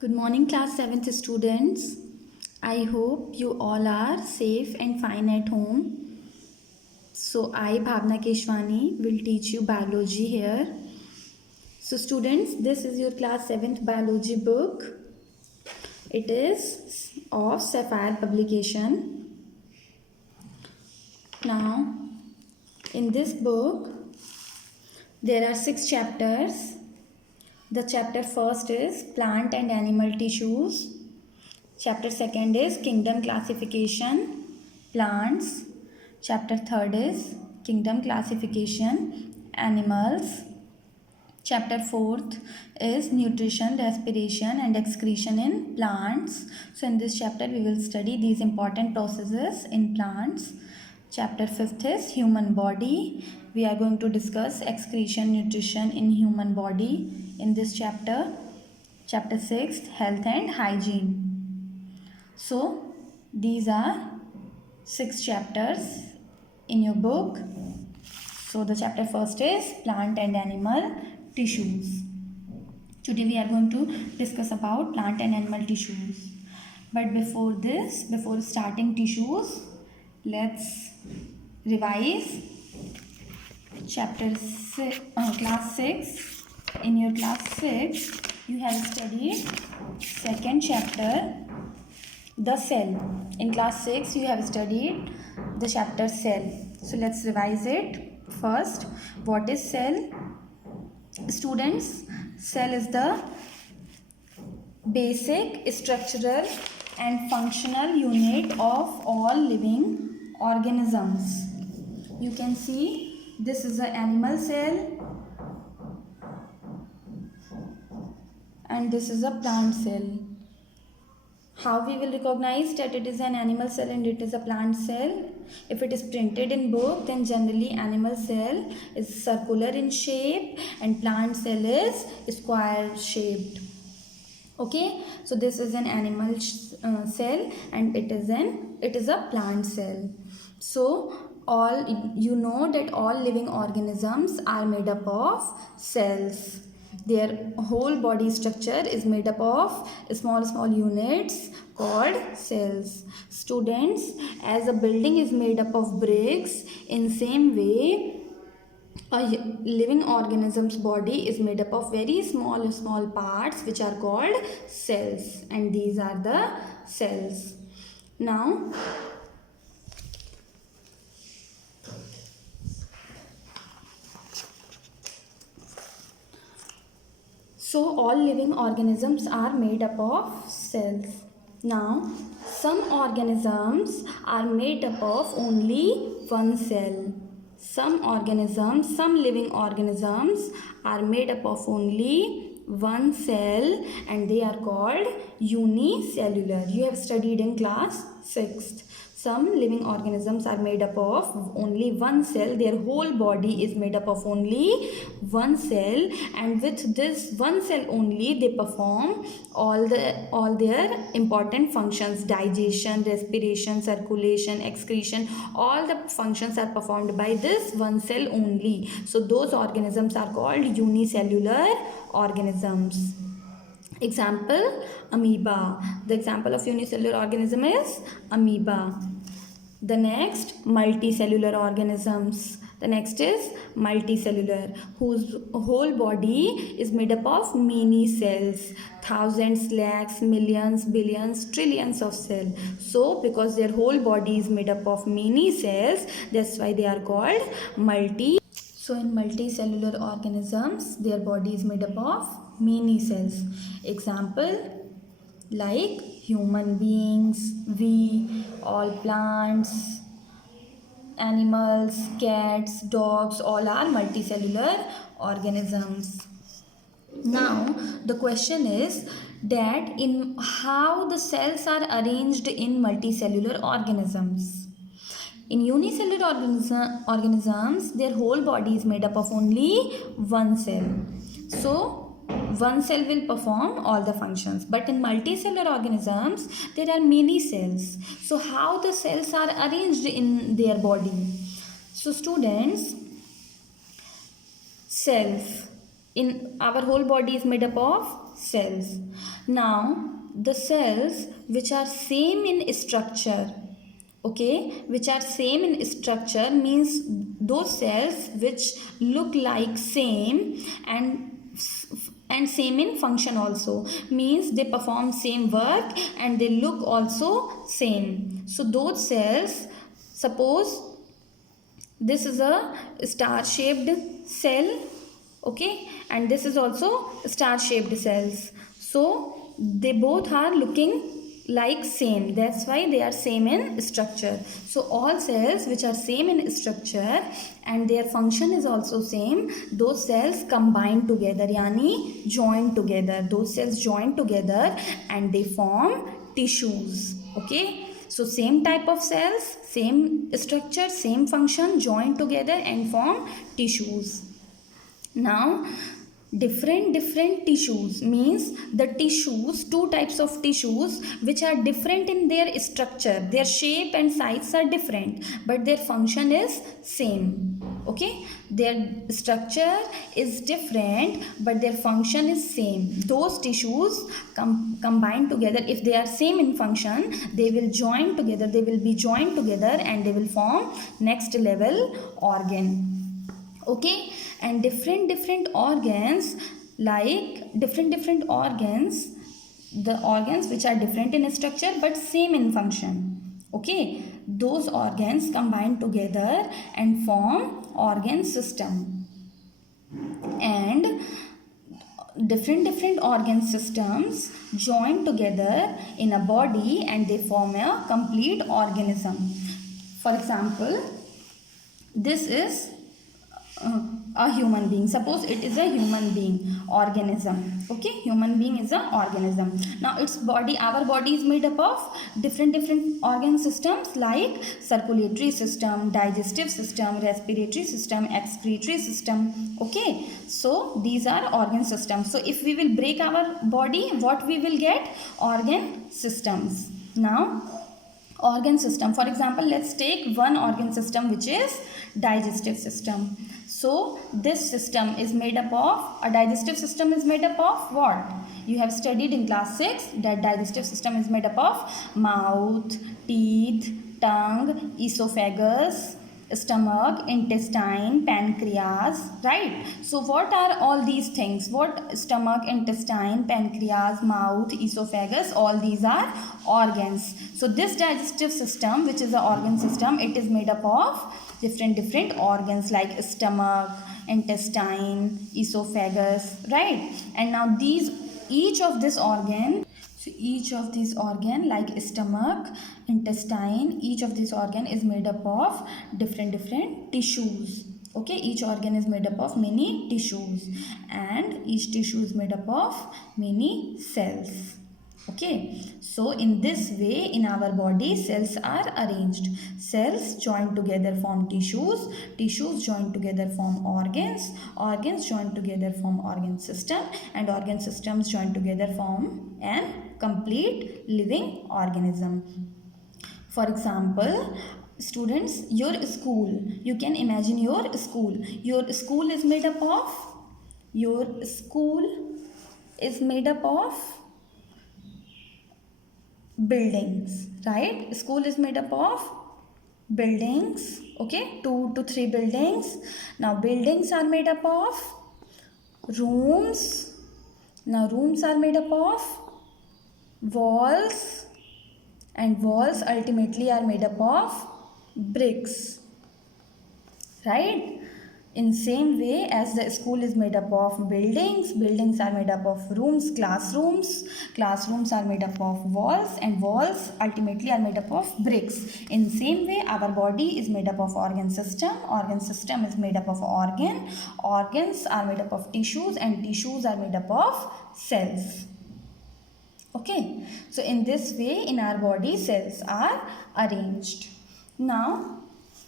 Good morning, class 7th students. I hope you all are safe and fine at home. So, I, Bhavna Keshwani, will teach you biology here. So, students, this is your class 7th biology book. It is of Sapphire publication. Now, in this book, there are 6 chapters. The chapter first is plant and animal tissues. Chapter second is kingdom classification, plants. Chapter third is kingdom classification, animals. Chapter fourth is nutrition, respiration and excretion in plants. So in this chapter we will study these important processes in plants. Chapter fifth is human body. We are going to discuss excretion, nutrition in human body in this chapter. Chapter 6, health and hygiene. So these are 6 chapters in your book. So the chapter first is plant and animal tissues. Today we are going to discuss about plant and animal tissues. But before this, before starting tissues, let's revise chapter 6, class 6. In your class 6, you have studied second chapter, the cell. In class 6 you have studied the chapter cell. So let's revise it. First, what is cell? Students, cell is the basic structural and functional unit of all living organisms. You can see this is an animal cell and this is a plant cell. How we will recognize that it is an animal cell and it is a plant cell? If it is printed in book, then generally animal cell is circular in shape and plant cell is square shaped. Okay, so this is an animal cell and it is a plant cell. So all you know that all living organisms are made up of cells. Their whole body structure is made up of small units called cells. Students, as a building is made up of bricks, in same way a living organism's body is made up of very small parts which are called cells, and these are the cells. Now so all living organisms are made up of cells. Now some organisms are made up of only one cell. Some living organisms are made up of only one cell and they are called unicellular. You have studied in class 6th. Some living organisms are made up of only one cell. Their whole body is made up of only one cell, and with this one cell only they perform all their important functions: digestion, respiration, circulation, excretion. All the functions are performed by this one cell only. So those organisms are called unicellular organisms. Example, amoeba. The example of unicellular organism is amoeba. The next, multicellular organisms. The next is multicellular, whose whole body is made up of many cells, thousands, lakhs, millions, billions, trillions of cells. So because their whole body is made up of many cells, that's why they are called multi. So in multicellular organisms, their body is made up of many cells. Example, like human beings, we, all plants, animals, cats, dogs, all are multicellular organisms. Now the question is that in how the cells are arranged in multicellular organisms. In unicellular organisms, their whole body is made up of only one cell. So one cell will perform all the functions. But in multicellular organisms, there are many cells. So how the cells are arranged in their body? So students, cells. In our whole body is made up of cells. Now the cells which are same in structure, okay, which are same in structure means those cells which look like same and same in function also, means they perform same work and they look also same. So those cells, suppose this is a star shaped cell, okay, and this is also star shaped cells, so they both are looking like same, that's why they are same in structure. So all cells which are same in structure and their function is also same, those cells combine together, yani join together, those cells join together and they form tissues, okay. So same type of cells, same structure, same function join together and form tissues. Now different tissues means the tissues, two types of tissues which are different in their structure, their shape and size are different but their function is same, okay. Their structure is different but their function is same. Those tissues combine together, if they are same in function they will join together, they will be joined together and they will form next level organ, okay. And different organs, like different organs, the organs which are different in structure but same in function, okay, those organs combine together and form organ system. And different organ systems join together in a body and they form a complete organism. For example, this is a human being, suppose it is a human being organism, okay, human being is an organism. Now its body, our body is made up of different organ systems like circulatory system, digestive system, respiratory system, excretory system, okay. So these are organ systems. So if we will break our body, what we will get? Organ systems. Now organ system, for example, let's take one organ system which is digestive system. So this system is made up of, a digestive system is made up of what? You have studied in class 6 that digestive system is made up of mouth, teeth, tongue, esophagus, stomach, intestine, pancreas, right? So what are all these things? What? Stomach, intestine, pancreas, mouth, esophagus, all these are organs. So this digestive system, which is an organ system, it is made up of different organs like stomach, intestine, esophagus, right? And now each of these organ like stomach, intestine, each of these organ is made up of different tissues, okay. Each organ is made up of many tissues and each tissue is made up of many cells, okay. So in this way in our body cells are arranged, cells joined together form tissues, tissues joined together form organs, organs joined together form organ system, and organ systems joined together form an complete living organism. For example, students, your school, you can imagine your school is made up of, your school is made up of buildings, right? School is made up of buildings, okay, 2 to 3 buildings. Now buildings are made up of rooms. Now rooms are made up of walls, and walls ultimately are made up of bricks, right? In same way as the school is made up of buildings, buildings are made up of rooms, classrooms, classrooms are made up of walls, and walls ultimately are made up of bricks. In same way our body is made up of organ system is made up of organs are made up of tissues, and tissues are made up of cells, okay. So in this way in our body cells are arranged. Now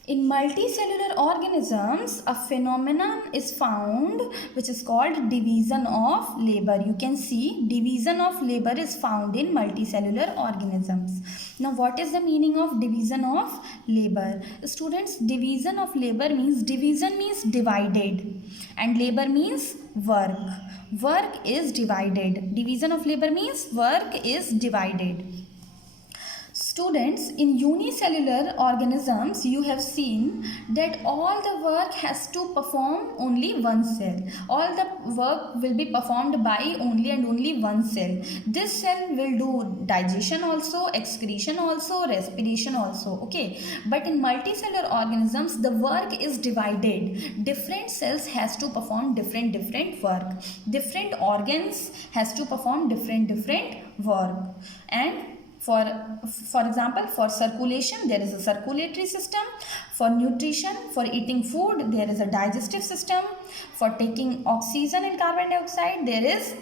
In multicellular organisms, a phenomenon is found which is called division of labor. You can see division of labor is found in multicellular organisms. Now, what is the meaning of division of labor? Students, division of labor means division means divided and labor means work. Work is divided. Division of labor means work is divided. Students, in unicellular organisms, you have seen that all the work has to perform only one cell. All the work will be performed by only and only one cell. This cell will do digestion also, excretion also, respiration also. Okay. But in multicellular organisms, the work is divided. Different cells has to perform different work. Different organs has to perform different work. And for example, for circulation, there is a circulatory system. For nutrition, for eating food, there is a digestive system. For taking oxygen and carbon dioxide, there is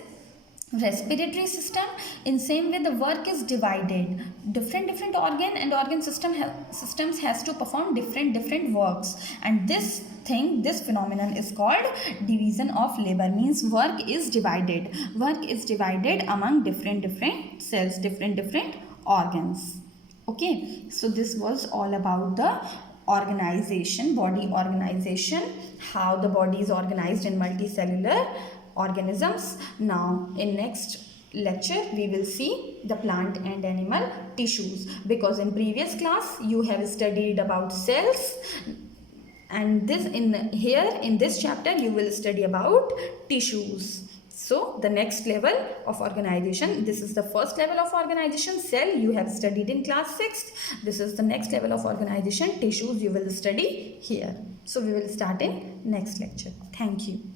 respiratory system. In same way, the work is divided. Different organ and organ systems has to perform different works. And this phenomenon is called division of labor, means work is divided. Work is divided among different cells, different organs. Okay, so this was all about the organization, body organization, how the body is organized in multicellular organisms. Now in next lecture we will see the plant and animal tissues, because in previous class you have studied about cells, and in this chapter you will study about tissues. So the next level of organization, this is the first level of organization, cell, you have studied in class 6th. This is the next level of organization, tissues, you will study here. So we will start in next lecture. Thank you.